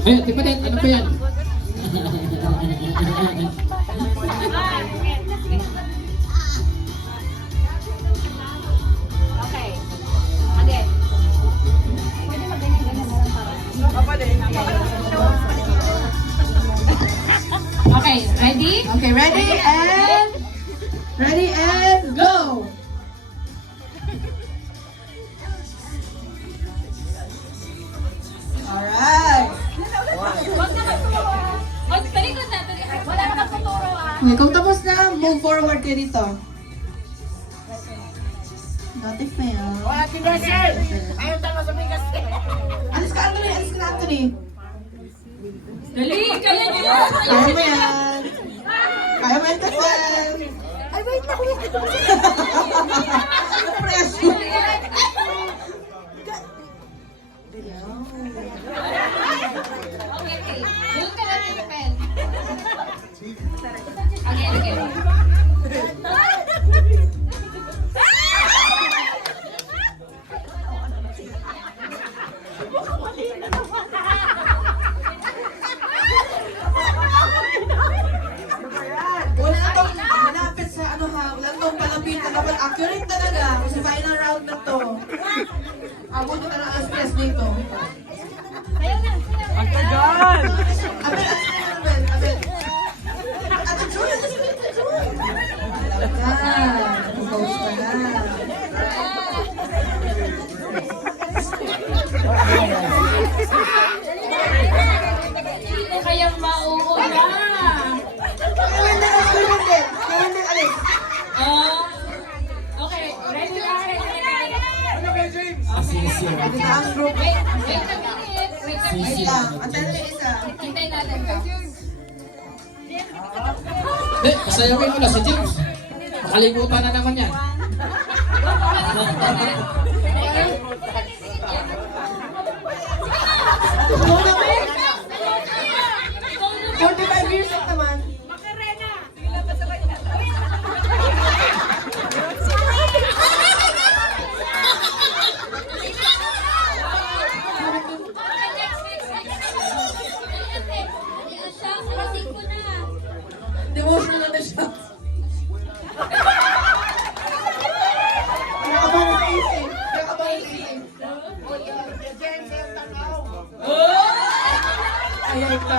Ayun, di ba din? Ano ba yan? Okay. Again. Pwede mag-ganyan-ganyan na lang para. Okay, ready? Okay, ready and go! Alright. Huwag na magturo. Huwag, talikod na. Wala na magtuturo ah. Okay, kung tapos na, move forward kayo dito. Dati fail. Wala si Bessel! Ayaw tama sa bigas. Alis ka, Anthony! Alis ka na, Anthony! Dali, kaya niyo yan. Kaya mo yan! Kaya mo yan, Tessel! Ay, wait na, wait na. Pressure! Okay, okay. Doon ka lang yung pen. Again, again. Wala na tong malapit sa ano ha, wala na tong palapit na dapat accurate talaga kasi final round na to. Abot na ng stress dito. Sayaw na, sayaw na. Tagal! Abel, Abel, Abel. Ate Joy, ate Joy, ate Joy. Compose ka na. Sino kayang mauuna? Kalender, kalender. Kalender, alis. Okay, ready na, ready na. Ano kay James? Asisyo. Ito na ang group. Wait a minute. Wait a Wait minute. lang, antayin na isa. Hintay natin ka. Eh, kasayawin mo na si James. Makalimutan na naman yan. Go na, Mel. 45 years old naman. Devotional na siya. Nakabahan sa isip. Nakabahan sa isip. Ayan ka.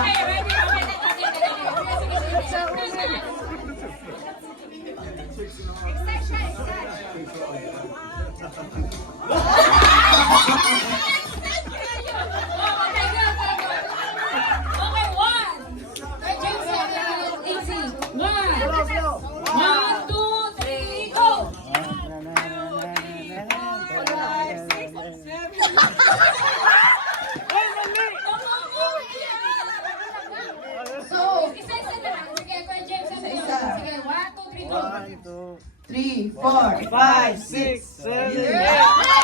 One, two, three, go! So, isa-isa na lang. Sige, Kuya James, ano yun? Isa-isa. Sige, 1, 2, 3, go! 3, 4, 5, 6, 7, 8.